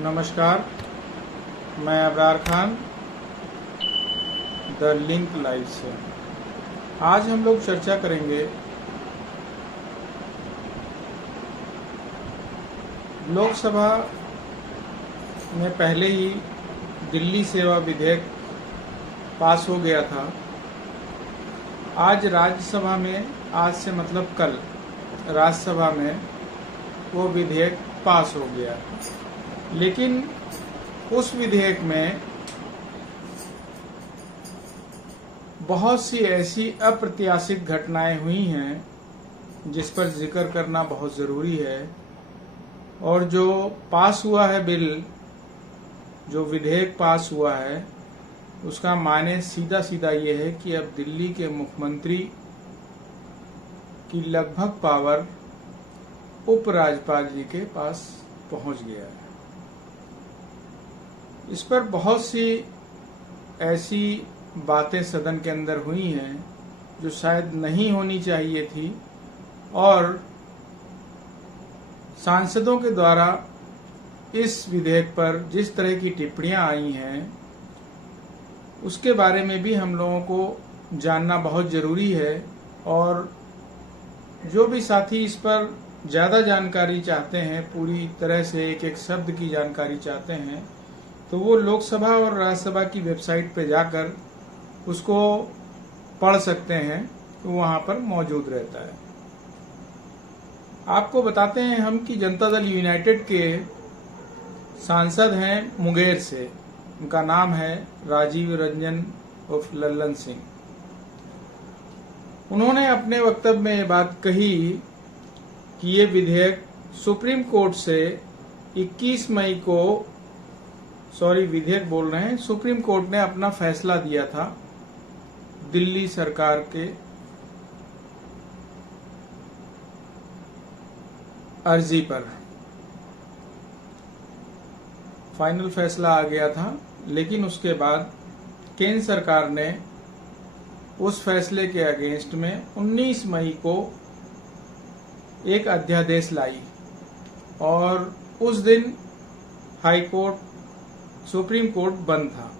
नमस्कार, मैं Abrar Khan the link live से। आज हम लोग चर्चा करेंगे लोकसभा में पहले ही दिल्ली सेवा विधेयक पास हो गया था। आज राज्यसभा में, आज से मतलब कल राज्यसभा में वो विधेयक पास हो गया, लेकिन उस विधेयक में बहुत सी ऐसी अप्रत्याशित घटनाएं हुई हैं जिस पर जिक्र करना बहुत ज़रूरी है। और जो पास हुआ है बिल, जो विधेयक पास हुआ है, उसका माने सीधा सीधा ये है कि अब दिल्ली के मुख्यमंत्री की लगभग पावर उपराज्यपाल जी के पास पहुंच गया है। इस पर बहुत सी ऐसी बातें सदन के अंदर हुई हैं जो शायद नहीं होनी चाहिए थी, और सांसदों के द्वारा इस विधेयक पर जिस तरह की टिप्पणियां आई हैं उसके बारे में भी हम लोगों को जानना बहुत ज़रूरी है। और जो भी साथी इस पर ज़्यादा जानकारी चाहते हैं, पूरी तरह से एक एक शब्द की जानकारी चाहते हैं, तो वो लोकसभा और राज्यसभा की वेबसाइट पर जाकर उसको पढ़ सकते हैं, तो वहाँ पर मौजूद रहता है। आपको बताते हैं हम कि जनता दल यूनाइटेड के सांसद हैं मुंगेर से। उनका नाम है राजीव रंजन उर्फ लल्लन सिंह। उन्होंने अपने वक्तव्य में ये बात कही कि ये विधेयक सुप्रीम कोर्ट से 21 मई को, विधेयक बोल रहे हैं, सुप्रीम कोर्ट ने अपना फैसला दिया था दिल्ली सरकार के अर्जी पर। फाइनल फैसला आ गया था, लेकिन उसके बाद केंद्र सरकार ने उस फैसले के अगेंस्ट में 19 मई को एक अध्यादेश लाई, और उस दिन हाई कोर्ट, सुप्रीम कोर्ट बंद था।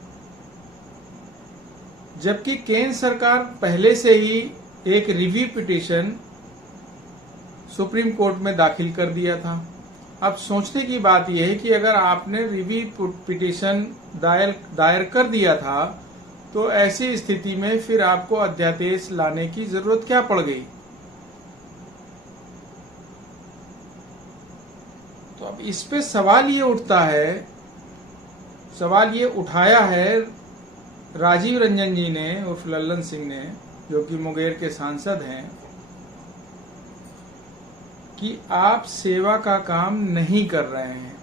जबकि केंद्र सरकार पहले से ही एक रिव्यू पिटीशन सुप्रीम कोर्ट में दाखिल कर दिया था। अब सोचने की बात यह है कि अगर आपने रिव्यू पिटीशन दायर कर दिया था, तो ऐसी स्थिति में फिर आपको अध्यादेश लाने की जरूरत क्या पड़ गई? तो अब इस पे सवाल ये उठता है, सवाल ये उठाया है राजीव रंजन जी ने उर्फ लल्लन सिंह ने, जो कि मुंगेर के सांसद हैं, कि आप सेवा का काम नहीं कर रहे हैं।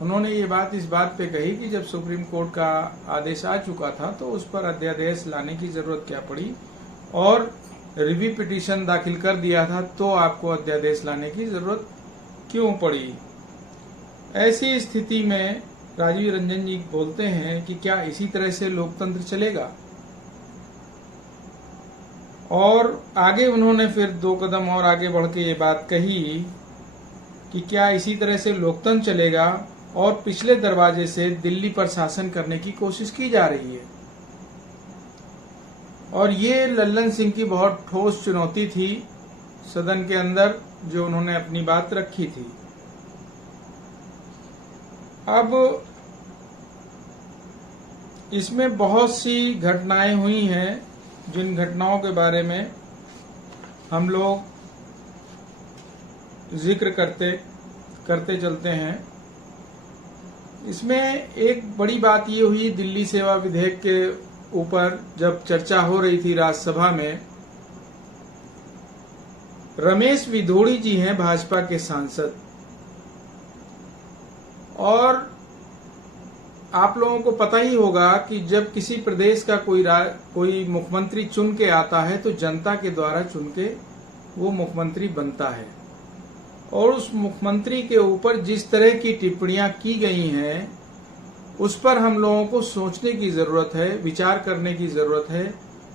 उन्होंने ये बात इस बात पे कही कि जब सुप्रीम कोर्ट का आदेश आ चुका था तो उस पर अध्यादेश लाने की जरूरत क्या पड़ी, और रिव्यू पिटीशन दाखिल कर दिया था तो आपको अध्यादेश लाने की जरूरत क्यों पड़ी? ऐसी स्थिति में राजीव रंजन जी बोलते हैं कि क्या इसी तरह से लोकतंत्र चलेगा? और आगे उन्होंने फिर 2 कदम और आगे बढ़ के ये बात कही कि क्या इसी तरह से लोकतंत्र चलेगा और पिछले दरवाजे से दिल्ली पर शासन करने की कोशिश की जा रही है। और ये लल्लन सिंह की बहुत ठोस चुनौती थी सदन के अंदर, जो उन्होंने अपनी बात रखी थी। अब इसमें बहुत सी घटनाएं हुई हैं, जिन घटनाओं के बारे में हम लोग जिक्र करते चलते हैं। इसमें एक बड़ी बात ये हुई, दिल्ली सेवा विधेयक के ऊपर जब चर्चा हो रही थी राज्यसभा में, रमेश विधोड़ी जी हैं भाजपा के सांसद, और आप लोगों को पता ही होगा कि जब किसी प्रदेश का कोई मुख्यमंत्री चुन के आता है तो जनता के द्वारा चुन के वो मुख्यमंत्री बनता है। और उस मुख्यमंत्री के ऊपर जिस तरह की टिप्पणियां की गई हैं उस पर हम लोगों को सोचने की जरूरत है, विचार करने की जरूरत है,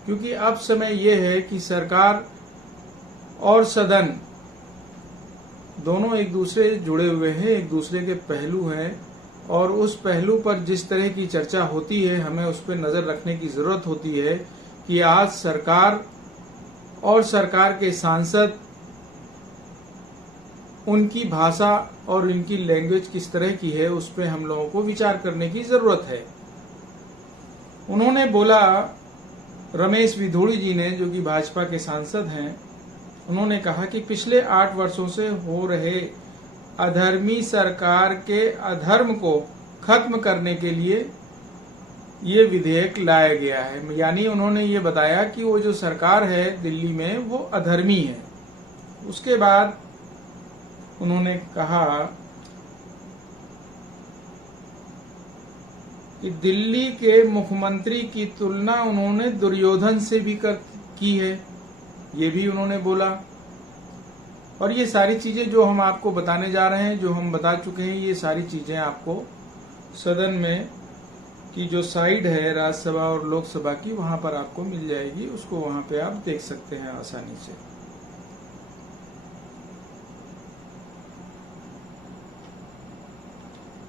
क्योंकि अब समय यह है कि सरकार और सदन दोनों एक दूसरे से जुड़े हुए हैं, एक दूसरे के पहलू हैं, और उस पहलू पर जिस तरह की चर्चा होती है, हमें उस पर नजर रखने की जरूरत होती है कि आज सरकार और सरकार के सांसद, उनकी भाषा और उनकी लैंग्वेज किस तरह की है, उस पर हम लोगों को विचार करने की जरूरत है। उन्होंने बोला, रमेश विधोड़ी जी ने, जो कि भाजपा के सांसद हैं, उन्होंने कहा कि पिछले 8 वर्षों से हो रहे अधर्मी सरकार के अधर्म को खत्म करने के लिए ये विधेयक लाया गया है। यानी उन्होंने ये बताया कि वो जो सरकार है दिल्ली में वो अधर्मी है। उसके बाद उन्होंने कहा कि दिल्ली के मुख्यमंत्री की तुलना उन्होंने दुर्योधन से भी की है, ये भी उन्होंने बोला। और ये सारी चीजें जो हम आपको बताने जा रहे हैं, जो हम बता चुके हैं, ये सारी चीजें आपको सदन में की जो साइड है राज्यसभा और लोकसभा की, वहां पर आपको मिल जाएगी। उसको वहां पे आप देख सकते हैं आसानी से।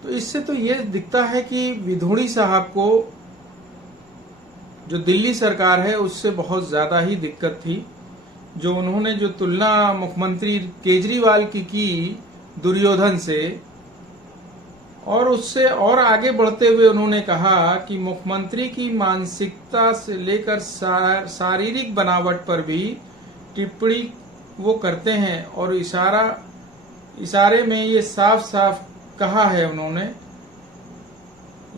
तो इससे तो ये दिखता है कि विधोड़ी साहब को जो दिल्ली सरकार है उससे बहुत ज्यादा ही दिक्कत थी। जो उन्होंने जो तुलना मुख्यमंत्री केजरीवाल की दुर्योधन से, और उससे और आगे बढ़ते हुए उन्होंने कहा कि मुख्यमंत्री की मानसिकता से लेकर शारीरिक बनावट पर भी टिप्पणी वो करते हैं। और इशारे में ये साफ साफ कहा है उन्होंने,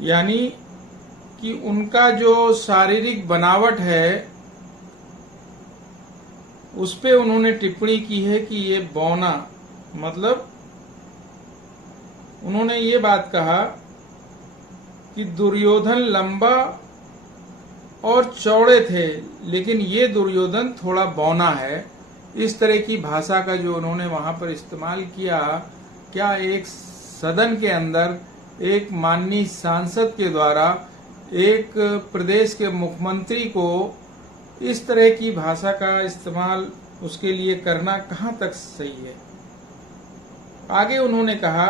यानी कि उनका जो शारीरिक बनावट है उस पे उन्होंने टिप्पणी की है कि ये बौना, मतलब उन्होंने ये बात कहा कि दुर्योधन लंबा और चौड़े थे, लेकिन ये दुर्योधन थोड़ा बौना है। इस तरह की भाषा का जो उन्होंने वहां पर इस्तेमाल किया, क्या एक सदन के अंदर एक माननीय सांसद के द्वारा एक प्रदेश के मुख्यमंत्री को इस तरह की भाषा का इस्तेमाल उसके लिए करना कहां तक सही है। आगे उन्होंने कहा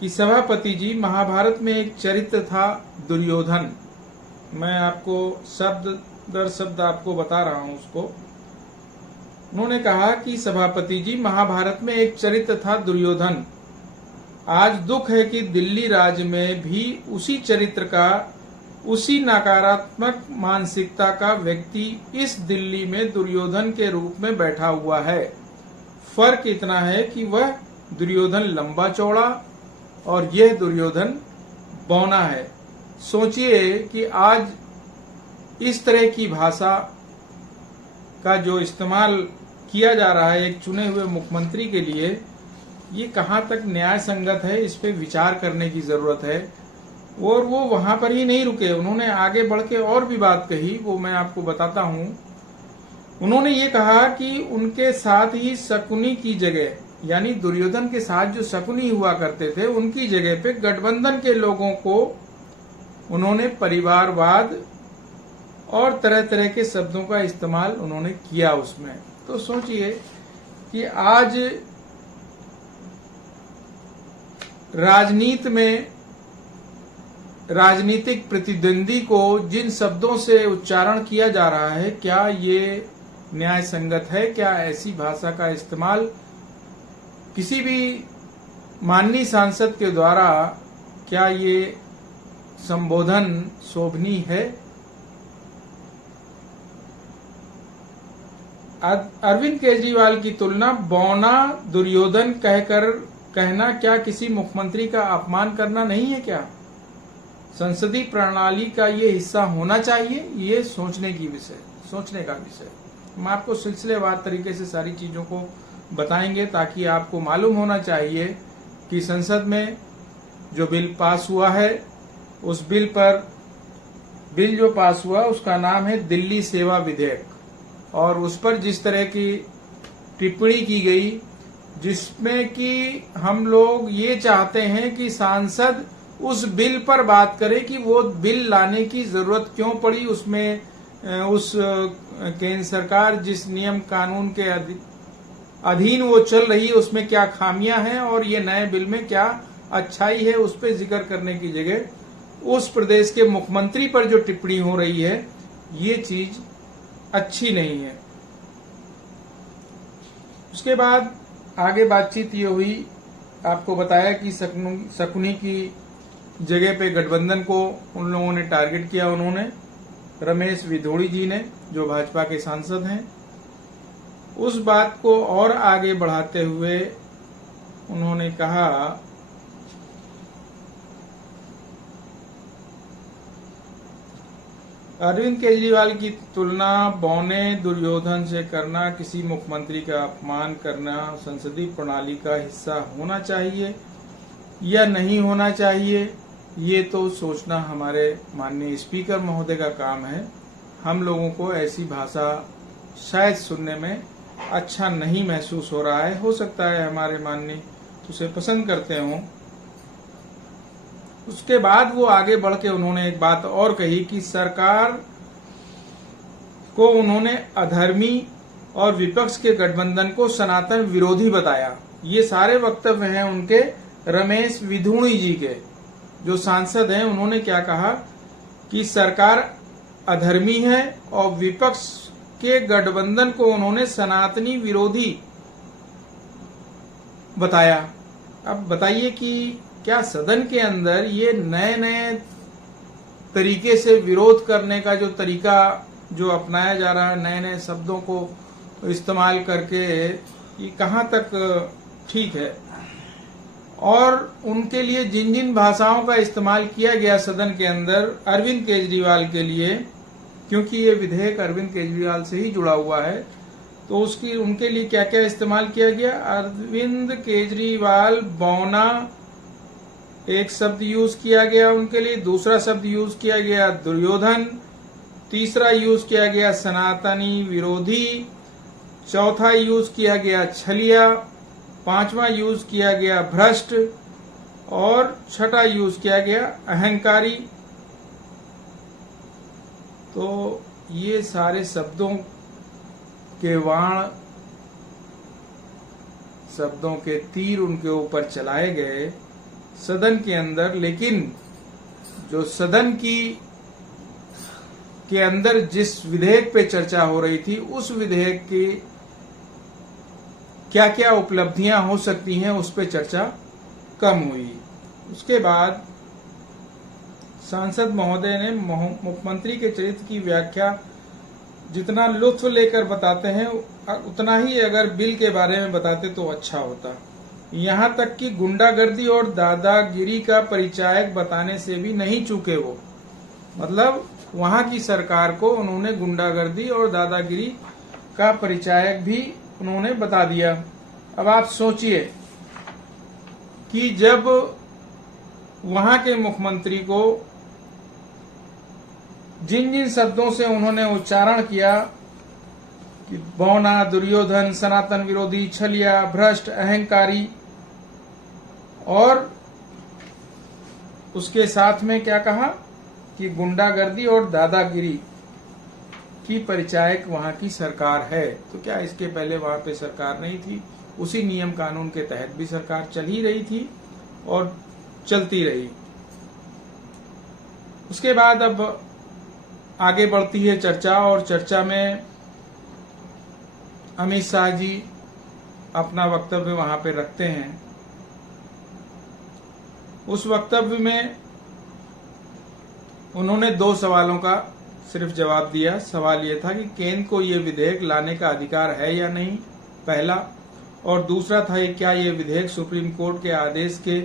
कि सभापति जी, महाभारत में एक चरित्र था दुर्योधन। मैं आपको शब्द दर शब्द आपको बता रहा हूं उसको। उन्होंने कहा कि सभापति जी, महाभारत में एक चरित्र था दुर्योधन। आज दुख है कि दिल्ली राज्य में भी उसी चरित्र का, उसी नकारात्मक मानसिकता का व्यक्ति इस दिल्ली में दुर्योधन के रूप में बैठा हुआ है। फर्क इतना है कि वह दुर्योधन लंबा चौड़ा और यह दुर्योधन बौना है। सोचिए कि आज इस तरह की भाषा का जो इस्तेमाल किया जा रहा है एक चुने हुए मुख्यमंत्री के लिए, ये कहां तक न्याय संगत है, इस पे विचार करने की जरूरत है। और वो वहां पर ही नहीं रुके, उन्होंने आगे बढ़ के और भी बात कही, वो मैं आपको बताता हूं। उन्होंने ये कहा कि उनके साथ ही शकुनी की जगह, यानी दुर्योधन के साथ जो शकुनी हुआ करते थे, उनकी जगह पे गठबंधन के लोगों को उन्होंने परिवारवाद और तरह तरह के शब्दों का इस्तेमाल उन्होंने किया उसमें। तो सोचिए कि आज राजनीति में राजनीतिक प्रतिद्वंदी को जिन शब्दों से उच्चारण किया जा रहा है, क्या ये न्याय संगत है? क्या ऐसी भाषा का इस्तेमाल किसी भी माननीय सांसद के द्वारा, क्या ये संबोधन शोभनीय है? अरविंद केजरीवाल की तुलना बौना दुर्योधन कहना क्या किसी मुख्यमंत्री का अपमान करना नहीं है क्या? संसदीय प्रणाली का ये हिस्सा होना चाहिए? ये सोचने का विषय। हम आपको सिलसिलेवार तरीके से सारी चीजों को बताएंगे ताकि आपको मालूम होना चाहिए कि संसद में जो बिल पास हुआ है, उस बिल जो पास हुआ उसका नाम है दिल्ली सेवा विधेयक, और उस पर जिस तरह की टिप्पणी की गई, जिसमें कि हम लोग ये चाहते हैं कि सांसद उस बिल पर बात करे कि वो बिल लाने की जरूरत क्यों पड़ी, उसमें उस केंद्र सरकार जिस नियम कानून के अधीन वो चल रही है उसमें क्या खामियां हैं और ये नए बिल में क्या अच्छाई है उस पर जिक्र करने की जगह उस प्रदेश के मुख्यमंत्री पर जो टिप्पणी हो रही है ये चीज अच्छी नहीं है। उसके बाद आगे बातचीत ये हुई, आपको बताया कि शकुनी की जगह पे गठबंधन को उन लोगों ने टारगेट किया। उन्होंने रमेश विधोड़ी जी ने, जो भाजपा के सांसद हैं, उस बात को और आगे बढ़ाते हुए उन्होंने कहा अरविंद केजरीवाल की तुलना बौने दुर्योधन से करना किसी मुख्यमंत्री का अपमान करना संसदीय प्रणाली का हिस्सा होना चाहिए या नहीं होना चाहिए, ये तो सोचना हमारे माननीय स्पीकर महोदय का काम है। हम लोगों को ऐसी भाषा शायद सुनने में अच्छा नहीं महसूस हो रहा है। हो सकता है हमारे माननीय उसे पसंद करते हों। उसके बाद वो आगे बढ़ के उन्होंने एक बात और कही कि सरकार को उन्होंने अधर्मी और विपक्ष के गठबंधन को सनातन विरोधी बताया। ये सारे वक्तव्य हैं उनके, रमेश विधोड़ी जी के, जो सांसद हैं। उन्होंने क्या कहा कि सरकार अधर्मी है और विपक्ष के गठबंधन को उन्होंने सनातनी विरोधी बताया। अब बताइए कि क्या सदन के अंदर ये नए नए तरीके से विरोध करने का जो तरीका जो अपनाया जा रहा है, नए नए शब्दों को इस्तेमाल करके, ये कहाँ तक ठीक है? और उनके लिए जिन जिन भाषाओं का इस्तेमाल किया गया सदन के अंदर अरविंद केजरीवाल के लिए, क्योंकि ये विधेयक अरविंद केजरीवाल से ही जुड़ा हुआ है, तो उसकी उनके लिए क्या क्या इस्तेमाल किया गया। अरविंद केजरीवाल बौना एक शब्द यूज किया गया उनके लिए, दूसरा शब्द यूज किया गया दुर्योधन, तीसरा यूज किया गया सनातनी विरोधी, चौथा यूज किया गया छलिया, पांचवा यूज किया गया भ्रष्ट और छठा यूज किया गया अहंकारी। तो ये सारे शब्दों के वाण, शब्दों के तीर उनके ऊपर चलाए गए सदन के अंदर। लेकिन जो सदन के अंदर जिस विधेयक पे चर्चा हो रही थी, उस विधेयक की क्या क्या उपलब्धियां हो सकती हैं उस पे चर्चा कम हुई। उसके बाद सांसद महोदय ने मुख्यमंत्री के चरित्र की व्याख्या जितना लुत्फ लेकर बताते हैं उतना ही अगर बिल के बारे में बताते तो अच्छा होता। यहाँ तक कि गुंडागर्दी और दादागिरी का परिचायक बताने से भी नहीं चूके वो। मतलब वहां की सरकार को उन्होंने गुंडागर्दी और दादागिरी का परिचायक भी उन्होंने बता दिया। अब आप सोचिए कि जब वहां के मुख्यमंत्री को जिन जिन शब्दों से उन्होंने उच्चारण किया कि बौना, दुर्योधन, सनातन विरोधी, छलिया, भ्रष्ट, अहंकारी, और उसके साथ में क्या कहा कि गुंडागर्दी और दादागिरी की परिचायक वहां की सरकार है, तो क्या इसके पहले वहां पे सरकार नहीं थी? उसी नियम कानून के तहत भी सरकार चल ही रही थी और चलती रही। उसके बाद अब आगे बढ़ती है चर्चा, और चर्चा में अमित शाह जी अपना वक्तव्य वहां पे रखते हैं। उस वक्तव्य में उन्होंने 2 सवालों का सिर्फ जवाब दिया। सवाल यह था कि केंद्र को यह विधेयक लाने का अधिकार है या नहीं, पहला, और दूसरा था क्या यह विधेयक सुप्रीम कोर्ट के आदेश के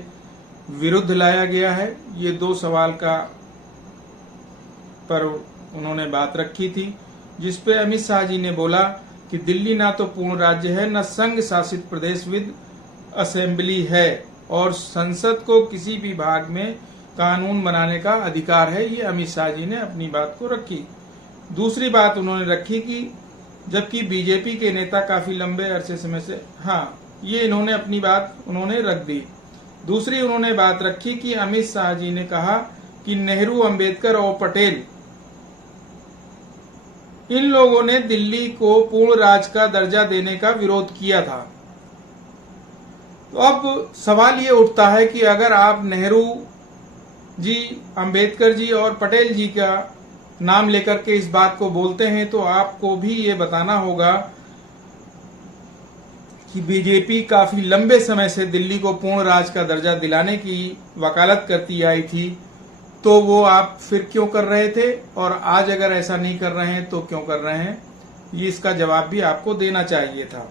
विरुद्ध लाया गया है। ये 2 सवाल का पर उन्होंने बात रखी थी, जिसपे अमित शाह जी ने बोला कि दिल्ली ना तो पूर्ण राज्य है, न संघ शासित प्रदेश विद असेंबली है, और संसद को किसी भी भाग में कानून बनाने का अधिकार है। ये अमित शाह जी ने अपनी बात को रखी। दूसरी बात उन्होंने रखी कि जबकि बीजेपी के नेता काफी लंबे अरसे समय से, हाँ, ये इन्होंने अपनी बात उन्होंने रख दी। दूसरी उन्होंने बात रखी कि अमित शाह जी ने कहा कि नेहरू, अंबेडकर और पटेल, इन लोगों ने दिल्ली को पूर्ण राज्य का दर्जा देने का विरोध किया था। तो अब सवाल ये उठता है कि अगर आप नेहरू जी, अंबेडकर जी और पटेल जी का नाम लेकर के इस बात को बोलते हैं तो आपको भी ये बताना होगा कि बीजेपी काफी लंबे समय से दिल्ली को पूर्ण राज का दर्जा दिलाने की वकालत करती आई थी, तो वो आप फिर क्यों कर रहे थे, और आज अगर ऐसा नहीं कर रहे हैं तो क्यों कर रहे हैं, ये इसका जवाब भी आपको देना चाहिए था।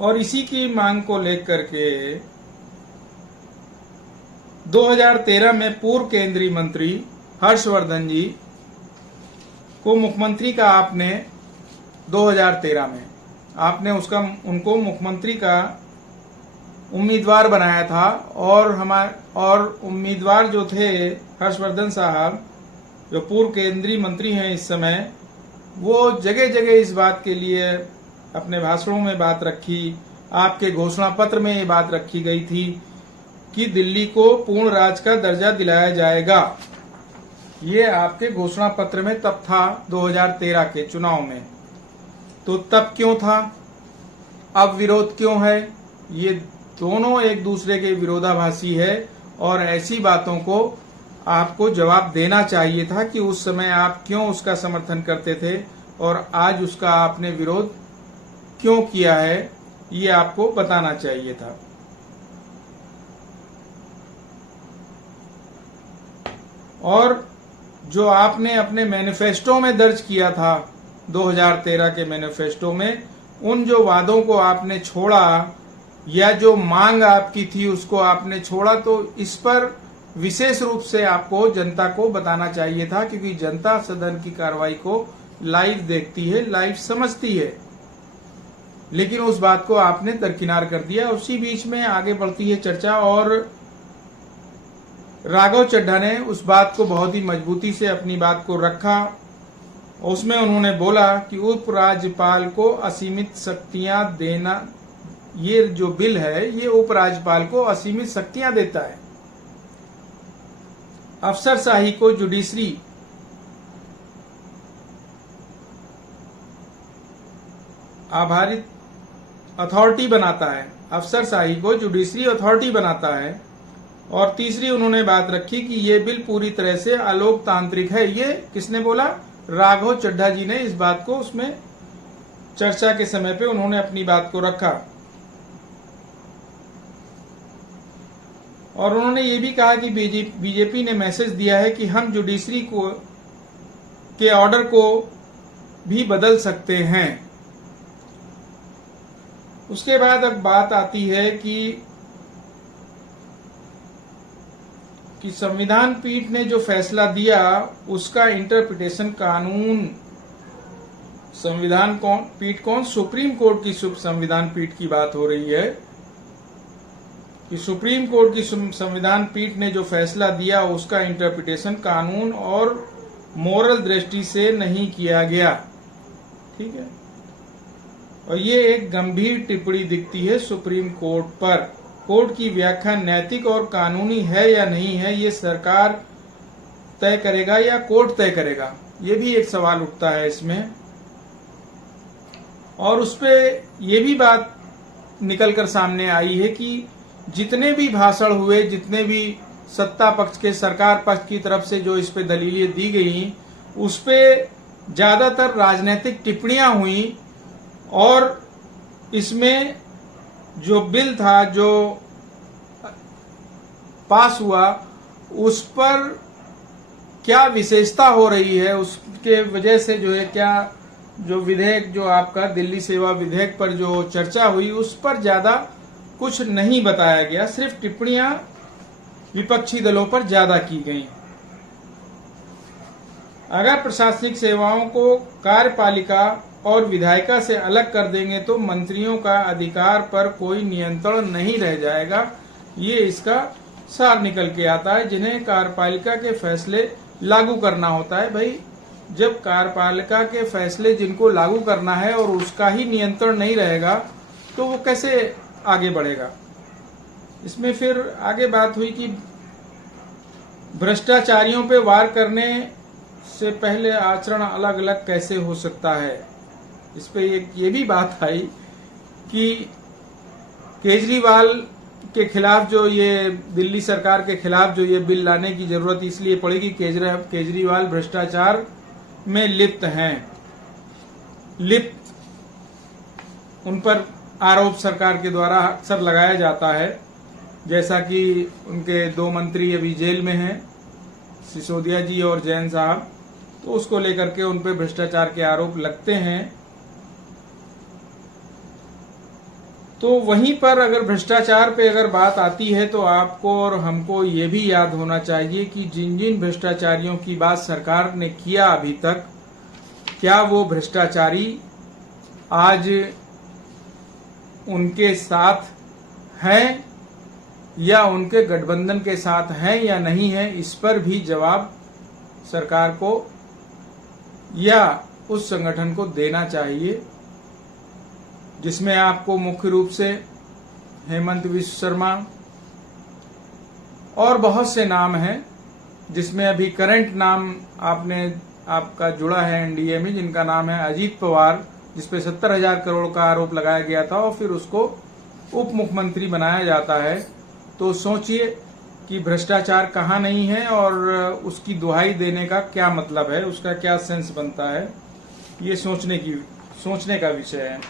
और इसी की मांग को लेकर के 2013 में पूर्व केंद्रीय मंत्री हर्षवर्धन जी को मुख्यमंत्री का आपने 2013 में आपने उनको मुख्यमंत्री का उम्मीदवार बनाया था, और उम्मीदवार जो थे हर्षवर्धन साहब, जो पूर्व केंद्रीय मंत्री हैं इस समय, वो जगह जगह इस बात के लिए अपने भाषणों में बात रखी, आपके घोषणा पत्र में ये बात रखी गई थी कि दिल्ली को पूर्ण राज का दर्जा दिलाया जाएगा। ये आपके घोषणा पत्र में तब था 2013 के चुनाव में। तो तब क्यों था, अब विरोध क्यों है? ये दोनों एक दूसरे के विरोधाभासी है, और ऐसी बातों को आपको जवाब देना चाहिए था कि उस समय आप क्यों उसका समर्थन करते थे और आज उसका आपने विरोध क्यों किया है, ये आपको बताना चाहिए था। और जो आपने अपने मैनिफेस्टो में दर्ज किया था 2013 के मैनिफेस्टो में, उन जो वादों को आपने छोड़ा या जो मांग आपकी थी उसको आपने छोड़ा, तो इस पर विशेष रूप से आपको जनता को बताना चाहिए था, क्योंकि जनता सदन की कार्रवाई को लाइव देखती है, लाइव समझती है। लेकिन उस बात को आपने दरकिनार कर दिया। उसी बीच में आगे बढ़ती है चर्चा, और राघव चड्ढा ने उस बात को बहुत ही मजबूती से अपनी बात को रखा। उसमें उन्होंने बोला कि उपराज्यपाल को असीमित शक्तियां देना, ये जो बिल है ये उपराज्यपाल को असीमित शक्तियां देता है। अफसरशाही को जुडिशरी आधारित अथॉरिटी बनाता है, अफसरशाही को जुडिशरी अथॉरिटी बनाता है। और तीसरी उन्होंने बात रखी कि ये बिल पूरी तरह से अलोकतांत्रिक है। ये किसने बोला? राघव चड्ढा जी ने इस बात को उसमें चर्चा के समय पे उन्होंने अपनी बात को रखा। और उन्होंने ये भी कहा कि बीजेपी ने मैसेज दिया है कि हम जुडिशरी के ऑर्डर को भी बदल सकते हैं। उसके बाद अब बात आती है कि संविधान पीठ ने जो फैसला दिया उसका इंटरप्रिटेशन कानून, संविधान पीठ कौन? सुप्रीम कोर्ट की संविधान पीठ की बात हो रही है कि सुप्रीम कोर्ट की संविधान पीठ ने जो फैसला दिया उसका इंटरप्रिटेशन कानून और मोरल दृष्टि से नहीं किया गया। ठीक है, और ये एक गंभीर टिप्पणी दिखती है सुप्रीम कोर्ट पर। कोर्ट की व्याख्या नैतिक और कानूनी है या नहीं है, ये सरकार तय करेगा या कोर्ट तय करेगा, ये भी एक सवाल उठता है इसमें। और उस पे ये भी बात निकलकर सामने आई है कि जितने भी भाषण हुए, जितने भी सत्ता पक्ष के, सरकार पक्ष की तरफ से जो इस पे दलीलें दी गई, उस पे ज्यादातर राजनीतिक टिप्पणियां हुई। और इसमें जो बिल था जो पास हुआ उस पर क्या विशेषता हो रही है, उसके वजह से जो है क्या जो विधेयक जो आपका दिल्ली सेवा विधेयक पर जो चर्चा हुई उस पर ज्यादा कुछ नहीं बताया गया, सिर्फ टिप्पणियां विपक्षी दलों पर ज्यादा की गई। अगर प्रशासनिक सेवाओं को कार्यपालिका और विधायिका से अलग कर देंगे तो मंत्रियों का अधिकार पर कोई नियंत्रण नहीं रह जाएगा। ये इसका सार निकल के आता है, जिन्हें कार्यपालिका के फैसले लागू करना होता है। भाई, जब कार्यपालिका के फैसले जिनको लागू करना है और उसका ही नियंत्रण नहीं रहेगा तो वो कैसे आगे बढ़ेगा। इसमें फिर आगे बात हुई कि भ्रष्टाचारियों पे वार करने से पहले आचरण अलग अलग कैसे हो सकता है। इस पे ये भी बात आई कि केजरीवाल के खिलाफ जो ये दिल्ली सरकार के खिलाफ जो ये बिल लाने की जरूरत इसलिए पड़ी कि केजरीवाल भ्रष्टाचार में लिप्त उन पर आरोप सरकार के द्वारा अक्सर लगाया जाता है। जैसा कि उनके 2 मंत्री अभी जेल में हैं, सिसोदिया जी और जैन साहब, तो उसको लेकर के उन पर भ्रष्टाचार के आरोप लगते हैं। तो वहीं पर अगर भ्रष्टाचार पे अगर बात आती है तो आपको और हमको ये भी याद होना चाहिए कि जिन जिन भ्रष्टाचारियों की बात सरकार ने किया अभी तक, क्या वो भ्रष्टाचारी आज उनके साथ हैं या उनके गठबंधन के साथ हैं या नहीं है, इस पर भी जवाब सरकार को या उस संगठन को देना चाहिए, जिसमें आपको मुख्य रूप से हेमंत विश्व शर्मा और बहुत से नाम हैं, जिसमें अभी करंट नाम आपका जुड़ा है एनडीए में, जिनका नाम है अजीत पवार, जिसपे 70,000 करोड़ का आरोप लगाया गया था और फिर उसको उप मुख्यमंत्री बनाया जाता है। तो सोचिए कि भ्रष्टाचार कहाँ नहीं है और उसकी दुहाई देने का क्या मतलब है, उसका क्या सेंस बनता है, ये सोचने का विषय है।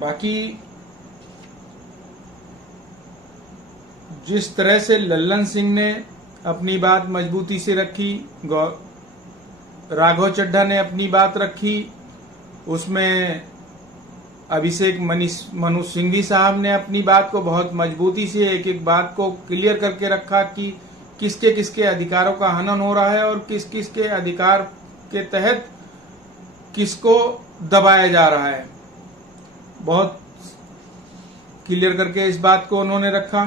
बाकी जिस तरह से लल्लन सिंह ने अपनी बात मजबूती से रखी, राघव चड्ढा ने अपनी बात रखी, उसमें अभिषेक मनु सिंघवी साहब ने अपनी बात को बहुत मजबूती से एक एक बात को क्लियर करके रखा कि किसके किसके अधिकारों का हनन हो रहा है और किस किस के अधिकार के तहत किसको दबाया जा रहा है। बहुत क्लियर करके इस बात को उन्होंने रखा।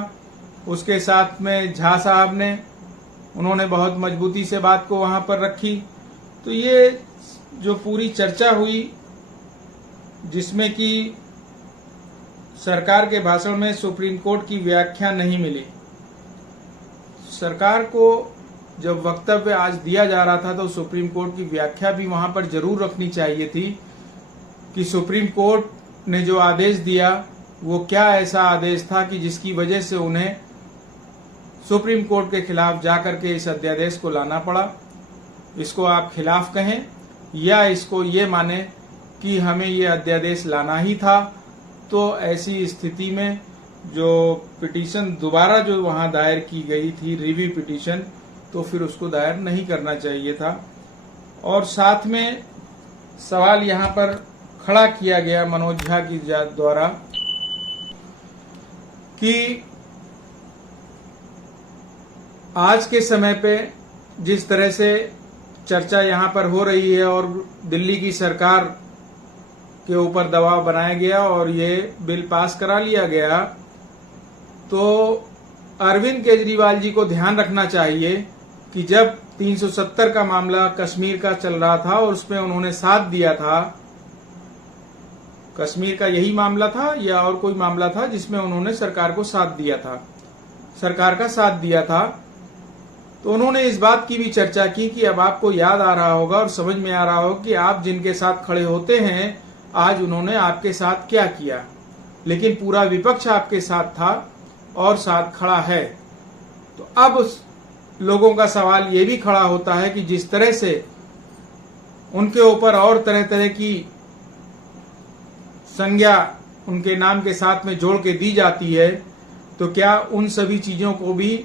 उसके साथ में झा साहब ने उन्होंने बहुत मजबूती से बात को वहां पर रखी। तो ये जो पूरी चर्चा हुई, जिसमें कि सरकार के भाषण में सुप्रीम कोर्ट की व्याख्या नहीं मिली। सरकार को जब वक्तव्य आज दिया जा रहा था तो सुप्रीम कोर्ट की व्याख्या भी वहां पर जरूर रखनी चाहिए थी कि सुप्रीम कोर्ट ने जो आदेश दिया वो क्या ऐसा आदेश था कि जिसकी वजह से उन्हें सुप्रीम कोर्ट के खिलाफ जाकर के इस अध्यादेश को लाना पड़ा। इसको आप खिलाफ कहें या इसको ये माने कि हमें ये अध्यादेश लाना ही था, तो ऐसी स्थिति में जो पिटीशन दोबारा जो वहां दायर की गई थी, रिव्यू पिटीशन, तो फिर उसको दायर नहीं करना चाहिए था। और साथ में सवाल यहां पर खड़ा किया गया मनोज झा की द्वारा कि आज के समय पे जिस तरह से चर्चा यहां पर हो रही है और दिल्ली की सरकार के ऊपर दबाव बनाया गया और ये बिल पास करा लिया गया, तो अरविंद केजरीवाल जी को ध्यान रखना चाहिए कि जब 370 का मामला कश्मीर का चल रहा था और उसमें उन्होंने साथ दिया था, कश्मीर का यही मामला था या और कोई मामला था जिसमें उन्होंने सरकार को साथ दिया था, सरकार का साथ दिया था, तो उन्होंने इस बात की भी चर्चा की कि अब आपको याद आ रहा होगा और समझ में आ रहा होगा कि आप जिनके साथ खड़े होते हैं आज उन्होंने आपके साथ क्या किया, लेकिन पूरा विपक्ष आपके साथ था और साथ खड़ा है। तो अब लोगों का सवाल ये भी खड़ा होता है कि जिस तरह से उनके ऊपर और तरह तरह की संज्ञा उनके नाम के साथ में जोड़ के दी जाती है, तो क्या उन सभी चीजों को भी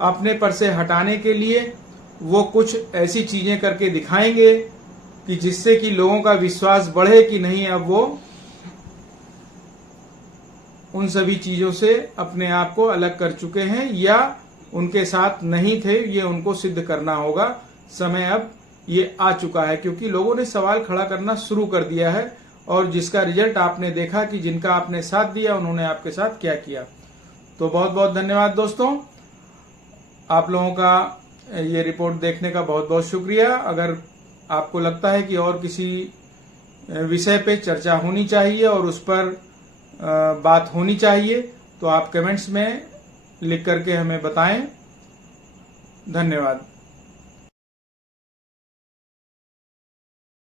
अपने पर से हटाने के लिए वो कुछ ऐसी चीजें करके दिखाएंगे कि जिससे कि लोगों का विश्वास बढ़े कि नहीं अब वो उन सभी चीजों से अपने आप को अलग कर चुके हैं या उनके साथ नहीं थे, ये उनको सिद्ध करना होगा। समय अब ये आ चुका है क्योंकि लोगों ने सवाल खड़ा करना शुरू कर दिया है और जिसका रिजल्ट आपने देखा कि जिनका आपने साथ दिया उन्होंने आपके साथ क्या किया। तो बहुत बहुत धन्यवाद दोस्तों, आप लोगों का ये रिपोर्ट देखने का बहुत बहुत शुक्रिया। अगर आपको लगता है कि और किसी विषय पे चर्चा होनी चाहिए और उस पर बात होनी चाहिए तो आप कमेंट्स में लिख करके हमें बताएं। धन्यवाद।